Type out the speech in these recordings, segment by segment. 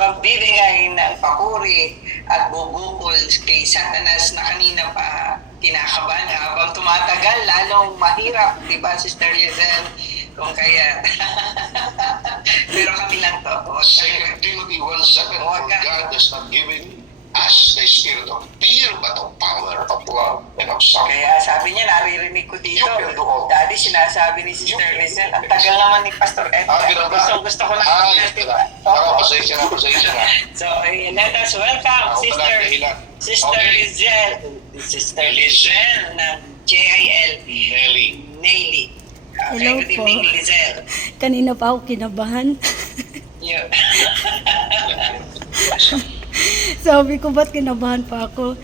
Magbibigay ng papuri at bubukol kay Satanas na kanina pa kinakabahan habang tumatagal, lalong mahirap, di ba, Sister Lizelle? Kung kaya. Pero kami lang to. Second Timothy 1:7, for God has not given us the spirit of fear, but of power, of love, and of sound. Kaya sabi niya, naririnig ko dito. You can do all. Daddy, sinasabi ni Sister Lizelle, ang tagal naman ni Pastor Ed. Ganun ba? Gusto ko na. Yun pala. Pasensya na. So, let us welcome Ako pala ang dahilan. Sister Okay. Lizelle. Sister Lizelle ng JIL. Nelly. Okay, Hello good po. evening, Lizelle. Kanina pa ako kinabahan. Yun. Sabi ko, ba't kinabahan pa ako?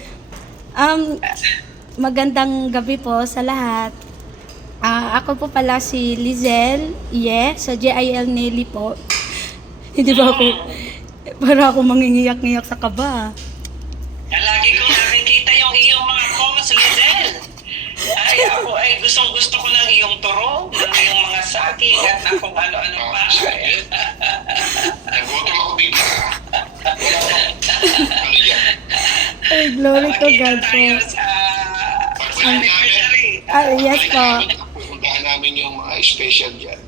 Magandang gabi po sa lahat. Ako po pala si Lizelle, sa JIL Nelly po. Hindi ba ako, para ako mangingiyak-ngiyak sa kaba. Lagi ko nakikita yung iyong mga comments, Lizelle. Ay, ako ay gustong-gusto ko ng iyong turo, ng iyong mga saking at na kung ano-ano pa. Nagutom ako bigla. Ano yan? Ay, glory to Makita God po. tayo sa anniversary. Yes po. Pupuntahan namin yung mga special dyan.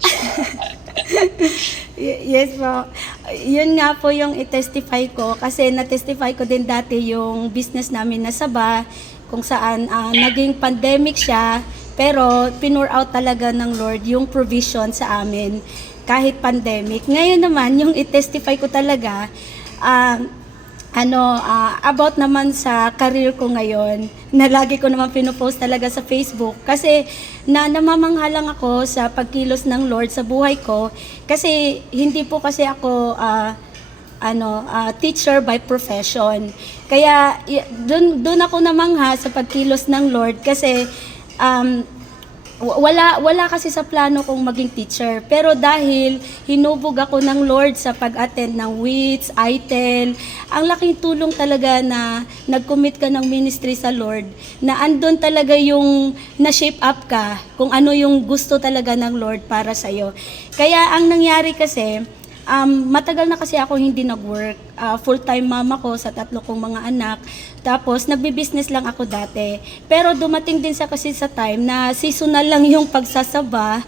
Yes po. Yun nga po yung i-testify ko kasi na-testify ko din dati yung business namin na Saba kung saan naging pandemic siya pero pinur out talaga ng Lord yung provision sa amin kahit pandemic. Ngayon naman yung i-testify ko talaga about naman sa career ko ngayon na lagi ko naman pinopost talaga sa Facebook kasi namamanghalang ako sa pagkilos ng Lord sa buhay ko kasi hindi po kasi ako teacher by profession. Kaya doon ako namangha sa pagkilos ng Lord kasi wala kasi sa plano kong maging teacher. Pero dahil hinubog ako ng Lord sa pag-attend ng WITS, ITEL, ang laking tulong talaga na nag-commit ka ng ministry sa Lord, na andun talaga yung na-shape up ka kung ano yung gusto talaga ng Lord para sa'yo. Kaya ang nangyari kasi, matagal na kasi ako hindi nag-work. Full-time mama ko sa 3 kong mga anak. Tapos, nagbi-business lang ako dati. Pero dumating din kasi sa time na seasonal lang yung pagsasaba.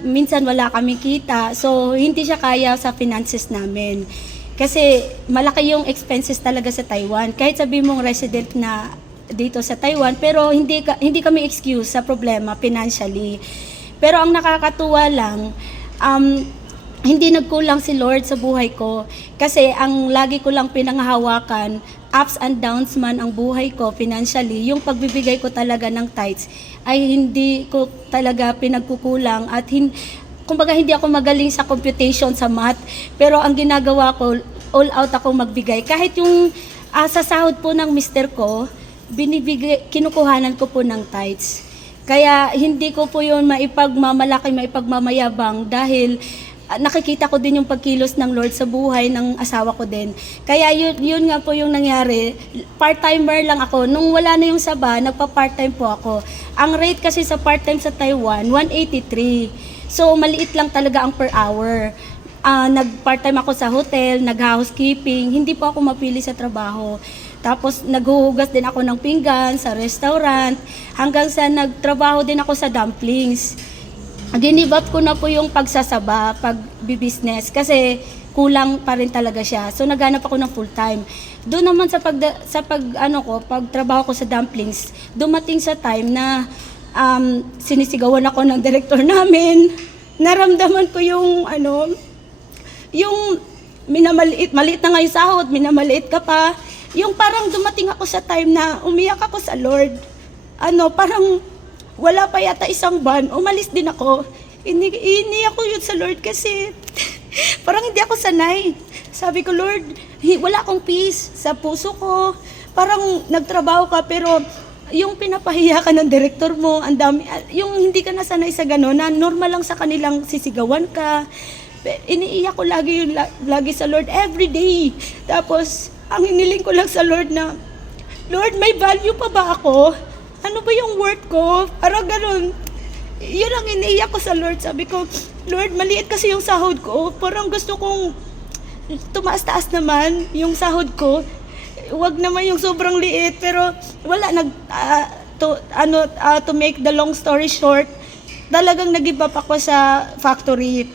Minsan wala kaming kita. So, hindi siya kaya sa finances namin. Kasi malaki yung expenses talaga sa Taiwan. Kahit sabi mong resident na dito sa Taiwan, pero hindi kami excuse sa problema financially. Pero ang nakakatuwa lang, hindi nagkulang si Lord sa buhay ko kasi ang lagi ko lang pinanghahawakan, ups and downs man ang buhay ko financially, yung pagbibigay ko talaga ng tithes ay hindi ko talaga pinagkukulang at kumbaga hindi ako magaling sa computation sa math, pero ang ginagawa ko, all out ako magbigay. Kahit yung sa sahod po ng mister ko, kinukuhanan ko po ng tithes. Kaya hindi ko po yun maipagmamayabang dahil nakikita ko din yung pagkilos ng Lord sa buhay ng asawa ko din. Kaya yun nga po yung nangyari. Part-timer lang ako. Nung wala na yung Saba, nagpa-part-time po ako. Ang rate kasi sa part-time sa Taiwan, 183. So, maliit lang talaga ang per hour. Nag-part-time ako sa hotel, nag-housekeeping. Hindi po ako mapili sa trabaho. Tapos, naghuhugas din ako ng pinggan sa restaurant. Hanggang sa nagtrabaho din ako sa dumplings. Ginib up ko na po yung pagsasaba, pag-business kasi kulang pa rin talaga siya. So naghanap ako ng full time. Doon naman sa pagtrabaho ko sa dumplings, dumating sa time na sinisigawan ako ng director namin. Naramdaman ko yung maliit na nga yung sahod, minamaliit ka pa. Yung parang dumating ako sa time na umiyak ako sa Lord. Parang wala pa yata isang buwan, umalis din ako. Iniyak ko yun sa Lord kasi parang hindi ako sanay. Sabi ko, Lord, wala akong peace sa puso ko. Parang nagtrabaho ka pero yung pinapahiya ka ng director mo, ang dami, yung hindi ka nasanay sa gano'n, na normal lang sa kanilang sisigawan ka. Iniiyak ko lagi sa Lord every day. Tapos, ang hiniling ko lang sa Lord na, Lord, may value pa ba ako? Ano ba yung worth ko? Parang ganun. Yun ang iniiyak ko sa Lord. Sabi ko, Lord, maliit kasi yung sahod ko. Parang gusto kong tumaas-taas naman yung sahod ko. Wag naman yung sobrang liit, pero wala, to make the long story short, talagang nag-give up ako sa factory.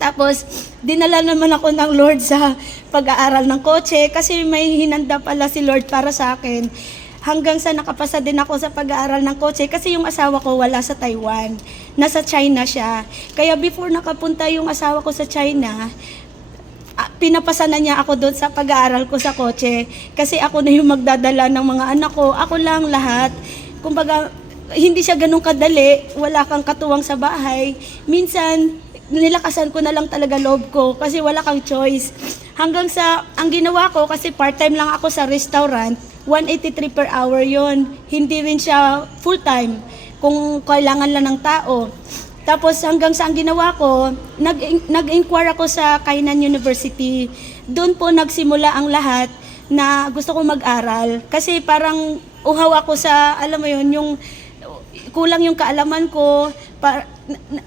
Tapos, dinala naman ako ng Lord sa pag-aaral ng kotse kasi may hinanda pala si Lord para sa akin. Hanggang sa nakapasa din ako sa pag-aaral ng kotse kasi yung asawa ko wala sa Taiwan. Nasa China siya. Kaya before nakapunta yung asawa ko sa China, pinapasa na niya ako doon sa pag-aaral ko sa kotse. Kasi ako na yung magdadala ng mga anak ko. Ako lang lahat. Kumbaga, hindi siya ganun kadali. Wala kang katuwang sa bahay. Minsan, nilakasan ko na lang talaga loob ko kasi wala kang choice. Hanggang sa, ang ginawa ko, kasi part-time lang ako sa restaurant, 183 per hour yon. Hindi rin siya full-time kung kailangan lang ng tao. Tapos hanggang sa ang ginawa ko, nag-inquire ako sa Kainan University. Doon po nagsimula ang lahat na gusto ko mag-aral. Kasi parang uhaw ako sa, alam mo yun, yung kulang yung kaalaman ko.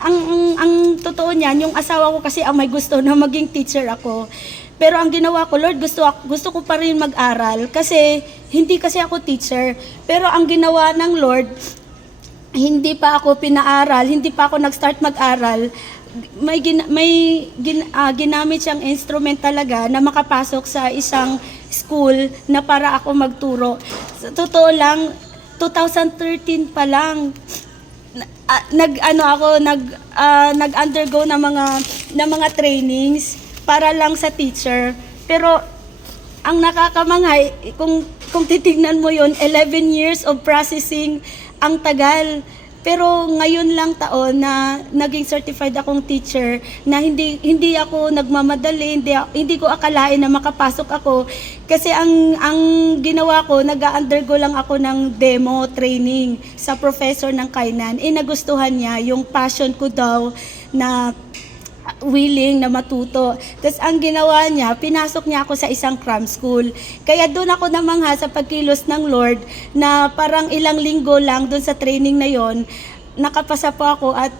Ang totoo niyan, yung asawa ko kasi ang may gusto na maging teacher ako. Pero ang ginawa ko, Lord, gusto ko pa rin mag-aral kasi hindi kasi ako teacher. Pero ang ginawa ng Lord, hindi pa ako pinaaral, hindi pa ako nag-start mag-aral. Ginamit siyang instrument talaga na makapasok sa isang school na para ako magturo. Sa totoo lang, 2013 pa lang nag-undergo ng mga trainings para lang sa teacher. Pero ang nakakamanghay, kung titignan mo yon, 11 years of processing, ang tagal. Pero ngayon lang taon na naging certified akong teacher, na hindi ako nagmamadali, hindi ko akalain na makapasok ako. Kasi ang ginawa ko, nag-undergo lang ako ng demo training sa professor ng Kainan. Nagustuhan niya yung passion ko daw na willing na matuto. Tapos ang ginawa niya, pinasok niya ako sa isang cram school. Kaya doon ako namangha sa pagkilos ng Lord na parang ilang linggo lang doon sa training na yon, nakapasa po ako at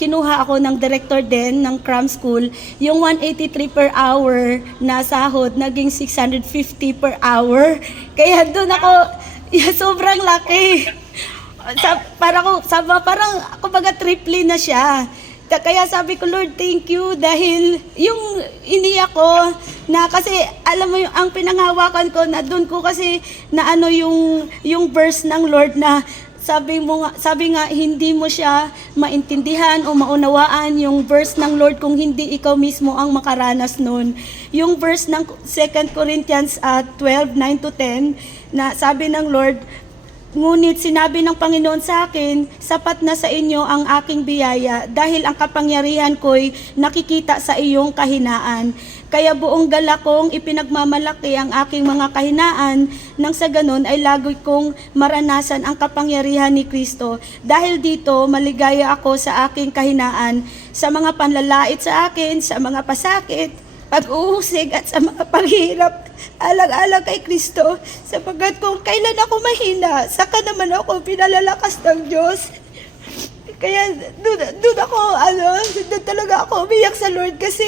kinuha ako ng director din ng cram school. Yung 183 per hour na sahod, naging 650 per hour. Kaya doon ako, sobrang laki. Parang kumbaga triple na siya. Kaya sabi ko, Lord, thank you dahil yung iniyak ko na kasi alam mo yung ang pinanghawakan ko na doon ko kasi na yung verse ng Lord na sabi nga hindi mo siya maintindihan o maunawaan yung verse ng Lord kung hindi ikaw mismo ang makaranas noon. Yung verse ng 2 Corinthians 12:9-10 na sabi ng Lord, ngunit sinabi ng Panginoon sa akin, sapat na sa inyo ang aking biyaya dahil ang kapangyarihan ko'y nakikita sa iyong kahinaan. Kaya buong galak kong ipinagmamalaki ang aking mga kahinaan nang sa ganon ay lagi kong maranasan ang kapangyarihan ni Kristo. Dahil dito, maligaya ako sa aking kahinaan, sa mga panlalait sa akin, sa mga pasakit, pag-uusig at sa mga paghihirap, alang-alang kay Kristo, sapagkat kung kailan ako mahina, saka naman ako pinalalakas ng Diyos. Kaya doon talaga ako umiyak sa Lord kasi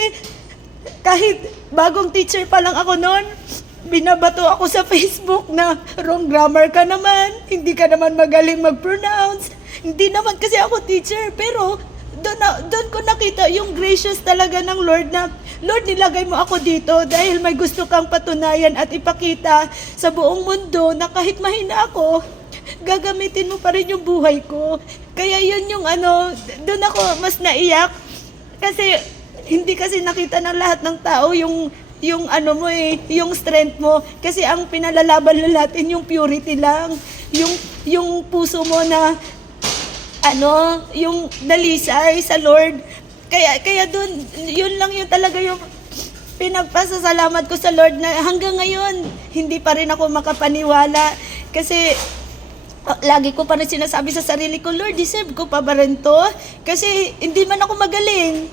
kahit bagong teacher pa lang ako noon, binabato ako sa Facebook na wrong grammar ka naman, hindi ka naman magaling mag-pronounce. Hindi naman kasi ako teacher, pero doon ko nakita yung gracious talaga ng Lord na, Lord, nilagay mo ako dito dahil may gusto kang patunayan at ipakita sa buong mundo na kahit mahina ako, gagamitin mo pa rin yung buhay ko. Kaya yun yung doon ako mas naiyak kasi hindi kasi nakita ng lahat ng tao yung yung strength mo. Kasi ang pinalalaban na natin yung purity lang, yung puso mo na yung dalisay sa Lord. Kaya doon, yun lang yung talaga yung pinagpasasalamat ko sa Lord na hanggang ngayon, hindi pa rin ako makapaniwala. Kasi lagi ko pa rin sinasabi sa sarili ko, Lord, deserve ko pa ba rin to? Kasi hindi man ako magaling.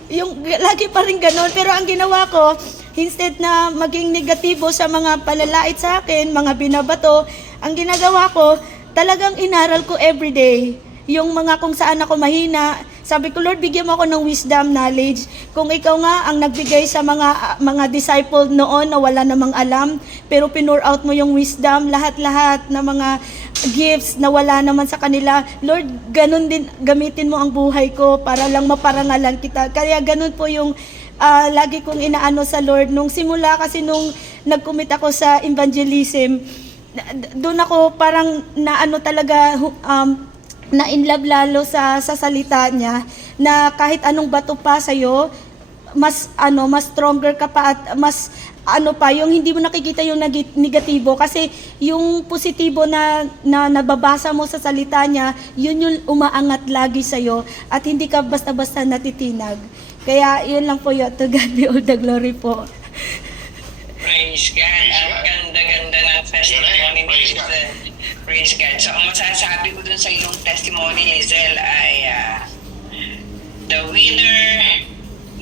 Lagi pa rin ganon. Pero ang ginawa ko, instead na maging negatibo sa mga palalait sa akin, mga binabato, ang ginagawa ko, talagang inaral ko everyday. Yung mga kung saan ako mahina, Sabi ko, Lord, bigyan mo ako ng wisdom, knowledge. Kung ikaw nga ang nagbigay sa mga disciple noon na wala namang alam, pero pinur out mo yung wisdom, lahat-lahat na mga gifts na wala naman sa kanila. Lord, ganun din, gamitin mo ang buhay ko para lang maparangalan kita. Kaya ganun po yung lagi kong inaano sa Lord. Nung simula kasi nung nag-commit ako sa evangelism, doon ako parang naano talaga, na in love lalo sa salita niya, na kahit anong bato pa sa'yo, mas stronger ka pa at mas yung hindi mo nakikita yung negatibo, kasi yung positibo na nababasa mo sa salita niya, yun yung umaangat lagi sa'yo at hindi ka basta-basta natitinag. Kaya yun lang po yun. To God be all the glory po. Praise God. Ang ganda-ganda ng testimony ni Praise God. Lizelle. Praise God. So, ang masasabi ko dun sa iyong testimony, Lizelle, ay the winner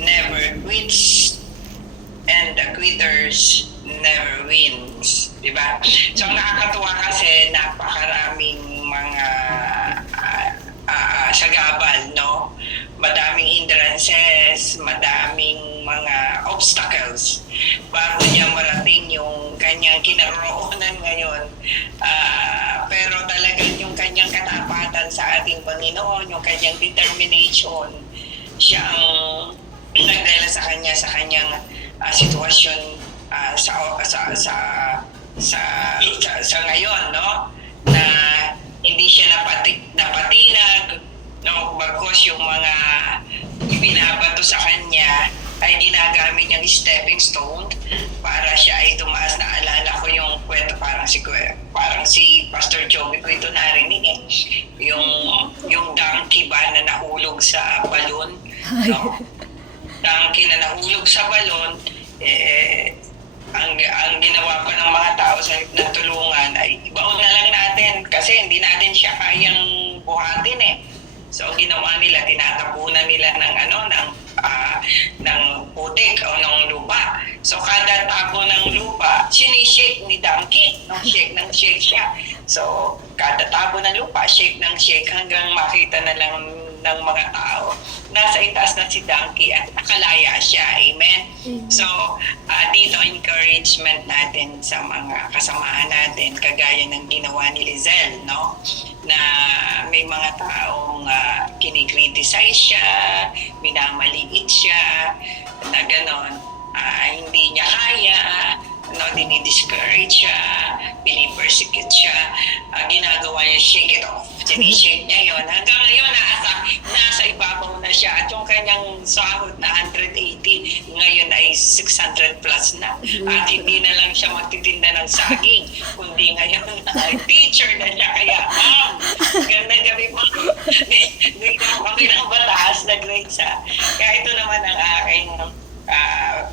never quits and the quitters never wins. Diba? So, ang nakakatuwa kasi napakaraming mga sagabal, no? Madaming hindrances, madaming mga obstacles bago niya marating yung kanyang kinaroonan ngayon. Pero talagang yung kanyang katapatan sa ating Panginoon, yung kanyang determination, siya ang nagdala sa kanyang sitwasyon sa ngayon, no? Na hindi siya napatinag, no? Bagkus yung mga ibinabato sa kanya ay ginagamit niyang stepping stone para siya ay tumaas. Naalala ko yung kwento, parang si Pastor Joey ko ito narinig eh. Yung donkey ba na nahulog sa balon, no? Donkey na nahulog sa balon, ang ginawa pa ng mga tao sa natulungan ay ibaon na lang natin kasi hindi natin siya kayang buhatin eh. So ang ginawa nila, tinatapunan nila ng putik o ng lupa. So kada tapo ng lupa, sinishake ni Donkey, shake siya. So kada tapo ng lupa, shake hanggang makita na lang ng mga tao nasa itaas na si Donkey at nakalaya siya. Amen? So, dito encouragement natin sa mga kasamahan natin, kagaya ng ginawa ni Lizelle, no? Na may mga taong kinikriticize siya, minamaliit siya, na gano'n, hindi niya kaya, no, dinidiscourage siya, pinipersecute siya, ginagawa niya, shake it off. Sinishake niya yun. Hanggang ngayon, nasa ibabaw na siya. At yung kanyang sahod na 180, ngayon ay 600 plus na. At hindi na lang siya magtitinda ng saging, kundi ngayon ay teacher na siya. Kaya, ganda gabi po. Dito kami ng bataas na grade siya. Kaya ito naman ang aking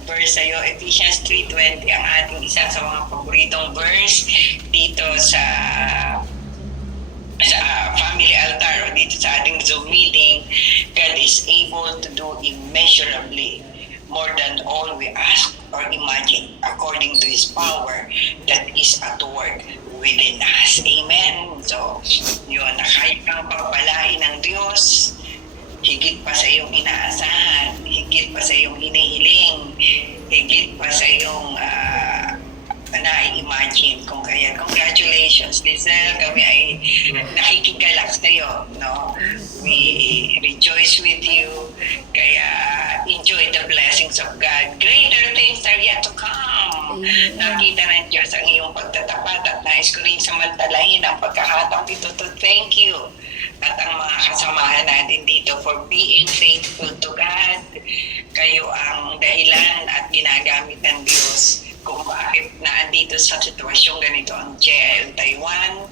verse sa'yo, Ephesians 3:20, ang ating isa sa mga paboritong verse dito sa family altar o dito sa ating Zoom meeting. God is able to do immeasurably more than all we ask or imagine, according to His power that is at work within us. Amen. So, yun, nakahit kang pagpalain ng Diyos, higit pa sa iyong inaasahan, higit pa sa iyong hinihiling, higit pa sa iyong na-imagine. Kung kaya, congratulations, Lizelle. Kami ay nakikigalak sa iyo, no? We rejoice with you. Kaya enjoy the blessings of God. Greater things are yet to come. Nakita ng Diyos ang iyong pagtatapat at nais ko rin samantalahin ang pagkakataong ito to thank you at ang mga kasamahan natin dito for being faithful to God. Kayo ang dahilan at ginagamit ng Diyos kung bakit naandito sa sitwasyong ganito ang JIL Taiwan,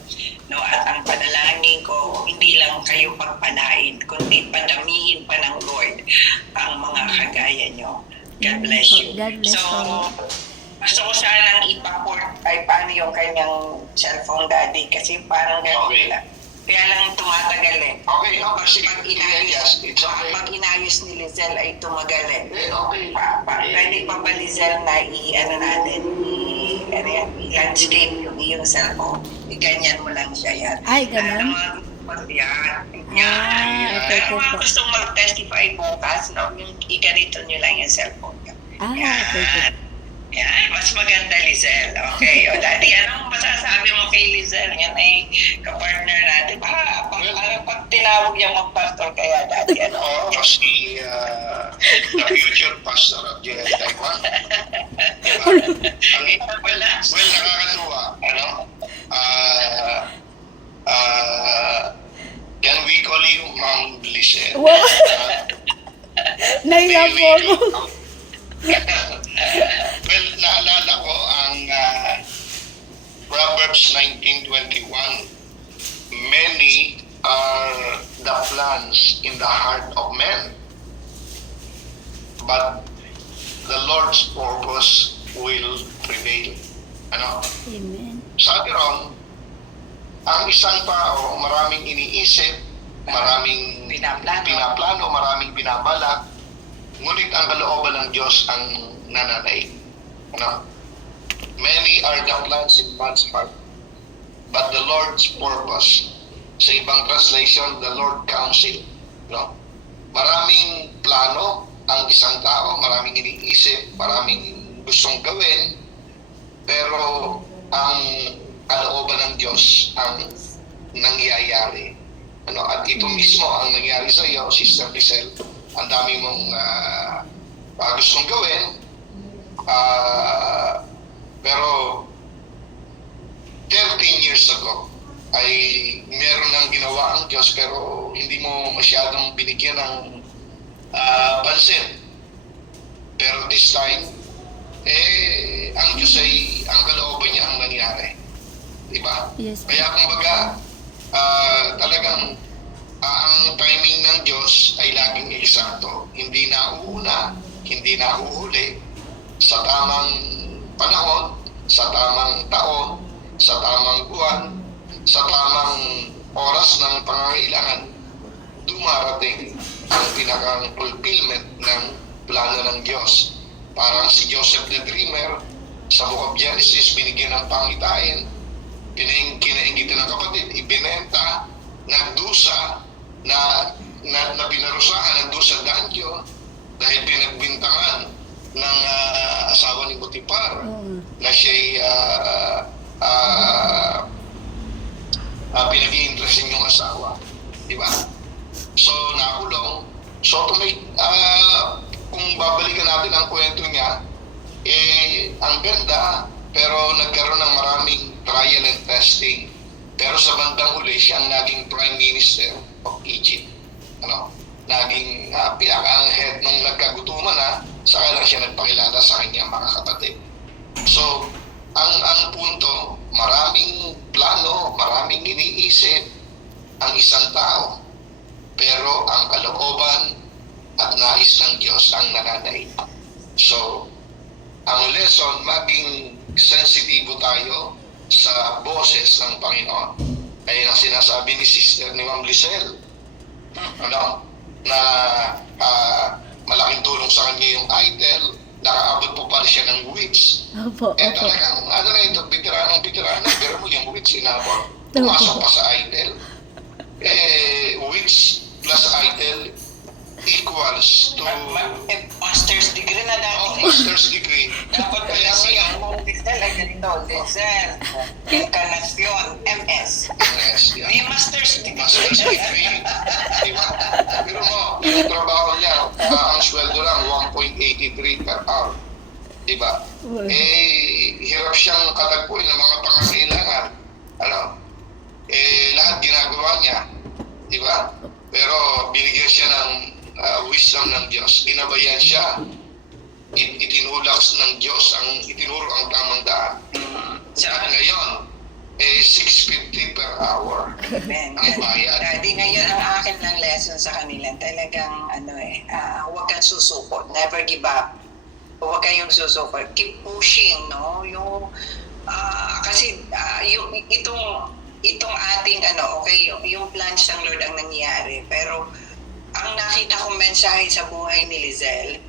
no? At ang panalangin ko, hindi lang kayo pagpalain, kundi padamihin pa ng Lord ang mga kagaya nyo. God bless you. God bless So, you. gusto ko sanang ipaport ay paano yung kanyang cellphone, Daddy, kasi parang ganito Okay. lang. Kaya lang tumatagal eh. Okay, sige. Pag Yes, it's okay. pag inayos ni Lizelle ay tumagal eh. Okay. Pwede pa ba, Lizelle, na i-landscape yung iyong cellphone? I-ganyan mo lang siya yan. Ay, ganun? Yan. Okay Pero po mga po. gustong mag-testify bukas, no? Yung iganito nyo lang yung cellphone nyo. Okay po. Yan, mas maganda, Lizelle. Okay. O, Daddy, anong masasabi mo kay Lizelle? Yan ay kapartner natin. Parang pag tinawag niya mag-pastor kaya, Daddy, ano? Kasi the future pastor of the Taiwan. Diba? Well, nakakatuwa. Ano? Can we call you Ma'am Lizelle? Wow. Naiya po ako. Well, naalala ko ang Proverbs 19:21. Many are the plans in the heart of men, but the Lord's purpose will prevail. Ano? Amen. Sabi ron, ang isang tao maraming iniisip, maraming pinaplano, maraming binabalak, ngunit ang kalooban ng Diyos ang nananaig. Ano? Many are the plans in man's heart, but the Lord's purpose. Sa ibang translation, the Lord counsel. No? Maraming plano ang isang tao, maraming iniisip, maraming gustong gawin, pero ang kalooban ng Diyos ang nangyayari. Ano? At ito mismo ang nangyari sa iyo, Sister Lizelle. Ang dami mong gustong gawin, pero 13 years ago ay meron ng ginawa ang Diyos pero hindi mo masyadong binigyan ng pansin. Pero this time, ang Diyos ay, ang kalooban niya ang nangyari. Diba? Yes. Kaya kumbaga, talagang ang timing ng Diyos ay laging eksakto. Hindi nauuna, hindi nahuhuli. Sa tamang panahon, sa tamang taon, sa tamang buwan, sa tamang oras ng pangangailangan, dumarating ang pinakang fulfillment ng plano ng Diyos. Parang si Joseph the Dreamer, sa Book of Genesis, binigyan ng pangitain, kinaingitan ng kapatid, ibinenta, nagdusa, na pinarusahan, nagdusa danyo, dahil pinagbintangan ng asawa ni Potiphar, na siya'y pinag-i-interestin yung asawa. Diba? So, nakulong. So, kung babalikan natin ang kwento niya, ang ganda, pero nagkaroon ng maraming trial and testing. Pero sa bandang huli, siya ang naging Prime Minister of Egypt. Ano? Naging pinaka-ang head nung nagkagutuman saka lang siya nagpakilala sa kanyang mga kapatid. So, ang punto, maraming plano, maraming iniisip ang isang tao, pero ang kalooban at nais ng Diyos ang nananaig. So, ang lesson, maging sensitibo tayo sa boses ng Panginoon. Ay ang sinasabi ni Sister ni Ma'am Lizelle, ano, na malaking tulong sa kanya yung ITEL, nakaabot po pala siya ng WITS. Opo, opo. Talagang, ano na ito, veteranong, pero mo yung WITS inabot. Pumasok pa sa ITEL. WITS plus ITEL equals to Master's degree na dati. master's degree. Dapat kaya siya ang Lizelle ay ganito. Lizelle, Encarnacion, MS. Yes, yeah. May master's degree. Master's degree. Diba? Pero mo, yung trabaho niya, ang sweldo lang 1.83 per hour. Diba? Hirap siyang katagpuin ng mga pangangailangan. Ano? Lahat ginagawa niya. Diba? Pero binigyan siya ng wisdom ng Diyos. Ginabayan siya. Itinulak ng Diyos itinuro ang tamang daan. At ngayon, 6.50 per hour Amen. ang bayad. Daddy, ngayon ang akin ng lesson sa kanila, talagang huwag kang susuko. Never give up. Huwag kayong susuko. Keep pushing, no? Kasi itong ating yung plans ng Lord ang nangyayari. Pero ang nakita kong mensahe sa buhay ni Lizelle,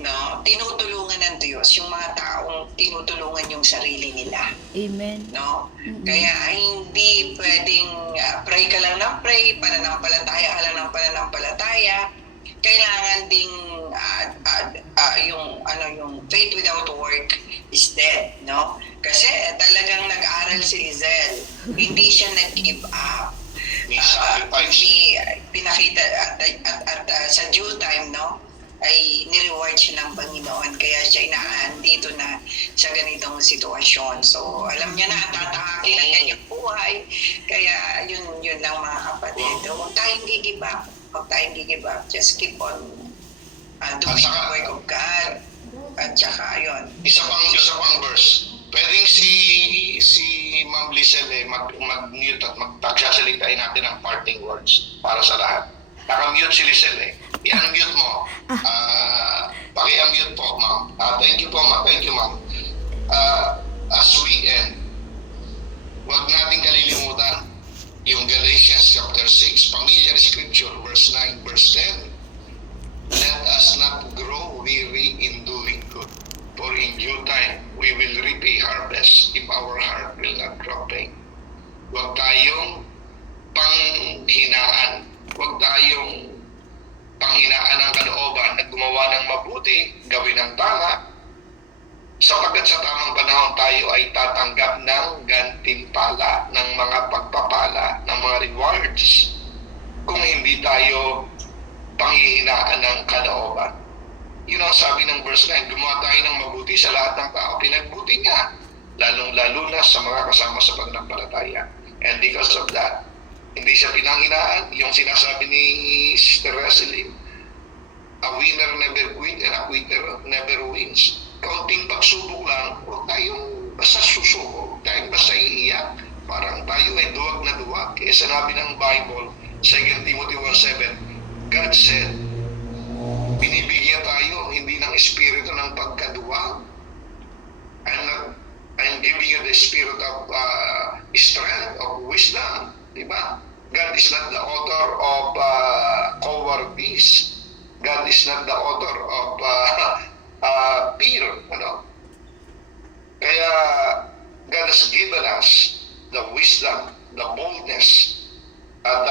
no, tinutulungan ng Diyos yung mga taong tinutulungan yung sarili nila. Amen. No? Mm-mm. Kaya hindi pwedeng pray ka lang ng pray, pananampalataya ka lang ng pananampalataya. Kailangan ding yung faith without work is dead, no? Kasi talagang nag-aral si Lizelle. Hindi siya nag-give up. May sacrifice. Pinakita at sa due time, no? Ay ni-reward siya ng Panginoon, kaya siya dito na sa ganitong sitwasyon. So, alam niya na, tatakakin ang kanyang buhay. Kaya, yun lang mga kapatid. Huwag tayong give up. Huwag tayong give up. Just keep on doing the work of God. At saka, yun. Isa pang verse. Pwedeng si Ma'am Lizelle mag-mute at magsasalitain natin ang parting words para sa lahat. Naka-mute si Lizelle. I-unmute mo. Paki-unmute po, ma'am. Thank you po, ma'am. Thank you, ma'am. As we end, huwag natin kalilimutan yung Galatians chapter 6, familiar scripture, verse 9, verse 10. Let us not grow weary in doing good, for in due time we will reap a harvest if our heart will not grow faint. Huwag tayong panghinaan. Huwag tayong panghinaan ng kalooban at gumawa ng mabuti, gawin ang tama, sapagkat sa tamang panahon tayo ay tatanggap ng gantimpala, ng mga pagpapala, ng mga rewards kung hindi tayo panghihinaan ng kalooban. Yun ang sabi ng verse 9, gumawa tayo ng mabuti sa lahat ng tao, pinagbuti nga, lalong-lalo na sa mga kasama sa pananampalataya. And because of that, hindi siya pinanghinaan. Yung sinasabi ni Sister Rosalyn, a winner never quit and a quitter never wins. Kaunting pagsubok lang, huwag tayong basta susuko, huwag tayong basta iiyak. Parang tayo ay duwag na duwag. Kaya sinabi ng Bible, 2 Timothy 1:7, God said, binibigyan tayo hindi ng espiritu ng pagkaduwag. I'm giving you the spirit of strength, of wisdom. Diba? God is not the author of cowardice. God is not the author of fear. Ano? Kaya God has given us the wisdom, the boldness, at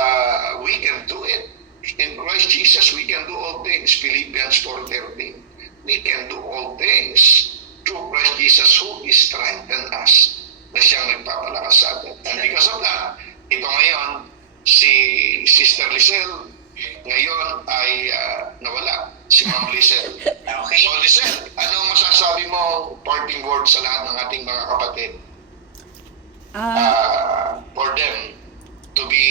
we can do it. In Christ Jesus, we can do all things. Philippians 4:13. We can do all things through Christ Jesus who is strengthen us, na siyang nagpapalakas sa atin. And because of that, ito ngayon, si Sister Lizelle, ngayon ay nawala, si Ma'am Lizelle. Okay. So Lizelle, anong masasabi mo, parting word sa lahat ng ating mga kapatid? For them to be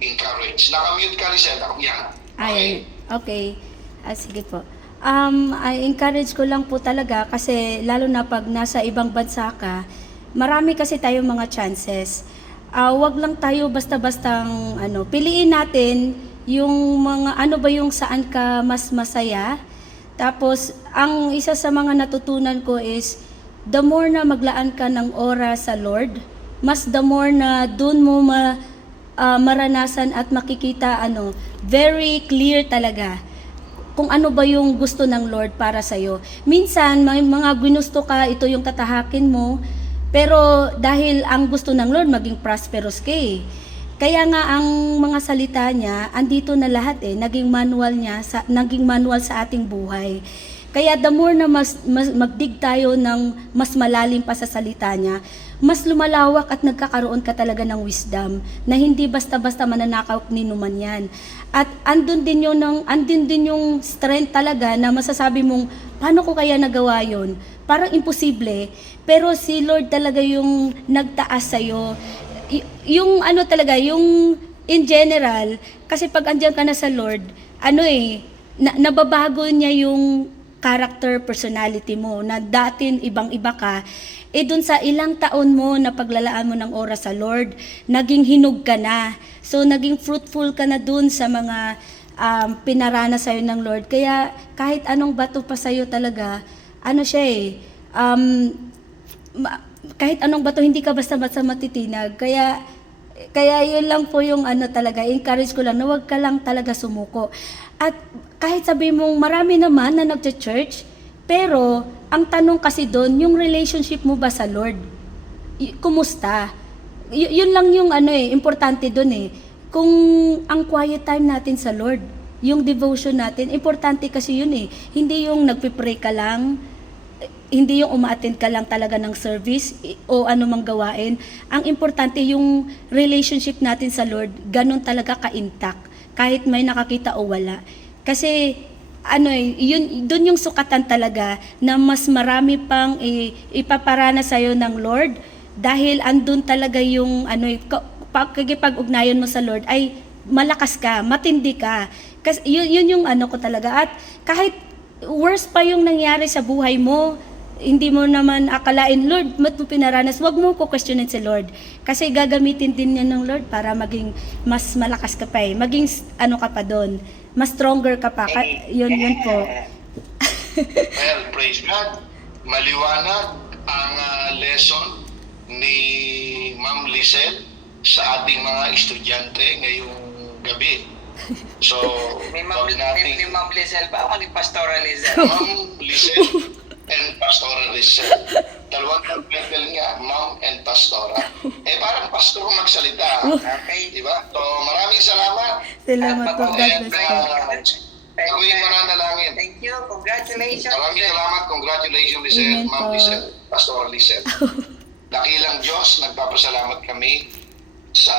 encouraged. Nakamute ka, Lizelle. Yan. Ay, okay. Sige po. I encourage ko lang po talaga kasi lalo na pag nasa ibang bansa ka, marami kasi tayong mga chances. Wag lang tayo basta-bastang piliin natin yung mga ba yung saan ka mas masaya. Tapos ang isa sa mga natutunan ko is the more na maglaan ka ng oras sa Lord, mas the more na doon mo maranasan at makikita very clear talaga kung ano ba yung gusto ng Lord para sa iyo. Minsan may mga ginusto ka, ito yung tatahakin mo. Pero dahil ang gusto ng Lord maging prosperous ka eh. Kaya nga ang mga salita niya andito na lahat eh, naging manual sa ating buhay. Kaya the more na magdig tayo ng mas malalim pa sa salita niya, mas lumalawak at nagkakaroon ka talaga ng wisdom na hindi basta-basta mananakaw ni numan yan. At andun din yung strength talaga na masasabi mong, paano ko kaya nagawa yun? Parang imposible, pero si Lord talaga yung nagtaas sa'yo. Yung yung in general, kasi pag andyan ka na sa Lord, nababago niya yung character, personality mo, na datin ibang-iba ka, dun sa ilang taon mo na paglalaan mo ng oras sa Lord, naging hinog ka na. So, naging fruitful ka na dun sa mga pinarana sa'yo ng Lord. Kaya, kahit anong bato pa sa'yo talaga, kahit anong bato, hindi ka basta-basta matitinag. Kaya, Kaya yun lang po yung ano talaga, encourage ko lang na huwag ka lang talaga sumuko. At kahit sabi mong marami naman na nagcha-church, pero ang tanong kasi doon, yung relationship mo ba sa Lord? Kumusta? Yun lang yung ano importante doon Kung ang quiet time natin sa Lord, yung devotion natin, importante kasi yun Hindi yung nagpe-pray ka lang, hindi yung uma-attend ka lang talaga ng service o anumang gawain. Ang importante yung relationship natin sa Lord, ganun talaga ka-intact, kahit may nakakita o wala. Kasi yun doon yung sukatan talaga na mas marami pang ipaparana sa iyo ng Lord dahil andun talaga yung pag-ugnayan mo sa Lord ay malakas ka, matindi ka. Kasi yun yung ko talaga. At kahit worst pa yung nangyari sa buhay mo, hindi mo naman akalain, Lord, ba't mo pinaranas? Huwag mo ko questionin si Lord. Kasi gagamitin din niya ng Lord para maging mas malakas ka pa maging ka pa doon. Mas stronger ka pa. Yun po. Well, praise God. Maliwanag ang lesson ni Ma'am Lizelle sa ating mga estudyante ngayong gabi. So, May wag nating... Ma'am Lizelle ba ako ni Pastora Lizelle? Ma'am Lizelle and Pastora Lizelle. Dalawang title nga, Ma'am and Pastora. Parang pastor magsalita. Okay. Diba? So, maraming salamat. Salamat po. God And bless po. ako yung mananalangin. Thank you. Congratulations. Maraming salamat. Congratulations, Lizelle. Amen Ma'am po. Lizelle. Pastora Lizelle. Dakilang Diyos, nagpapasalamat kami sa